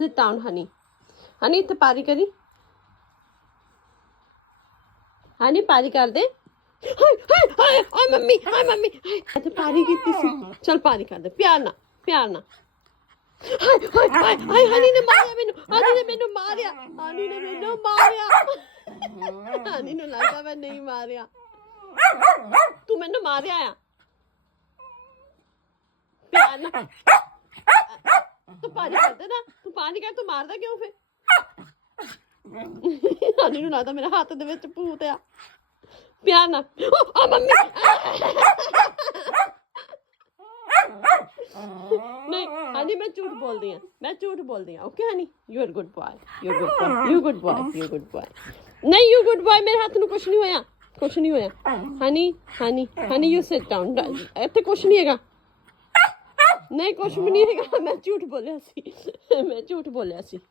Sit down, honey. Honey, ਇੱਥੇ ਪਾਰੀ ਕਰੀ। honey, ਪਾਰੀ ਕਰ ਦੇ। ਹਾਏ ਹਾਏ ਹਾਏ ਹਾਏ ਮੰਮੀ ਇੱਥੇ ਪਾਰੀ ਕੀਤੀ ਸੀ। ਚੱਲ ਪਾਰੀ ਕਰ ਦੇ ਪਿਆਰ ਨਾਲ ਹਾਏ ਹਾਏ ਹਾਏ ਹਾਏ ਹਨੀ ਨੇ ਮਾਰਿਆ ਮੈਨੂੰ ਹਨੀ ਨੇ ਮੈਨੂੰ ਮਾਰਿਆ ਹਨੀ ਨੂੰ ਲੱਗਦਾ ਮੈਂ ਨਹੀਂ ਮਾਰਿਆ ਤੂੰ ਮੈਨੂੰ ਮਾਰਿਆ ਆ ਪਿਆਰ ਨਾਲ ਤੂੰ ਪਾਣੀ ਕਰਦੇ ਨਾ ਤੂੰ ਪਾਣੀ ਕਰ ਤੂੰ ਮਾਰਦਾ ਕਿਉਂ ਫੇ ਹਨੀ ਨੂੰ ਲੱਗਦਾ ਮੇਰੇ ਹੱਥ ਦੇ ਵਿੱਚ ਭੂਤ ਆ ਪਿਆਰ ਨਾਲ ਆ ਮੰਮੀ नहीं हनी मैं झूठ बोलती हूँ okay honey you are good boy नहीं यू गुड बॉय मेरे हाथ में कुछ नहीं होया हनी यू सिट डाउन इत्थे कुछ नहीं हैगा नहीं कुछ भी नहीं हैगा मैं झूठ बोलिया सी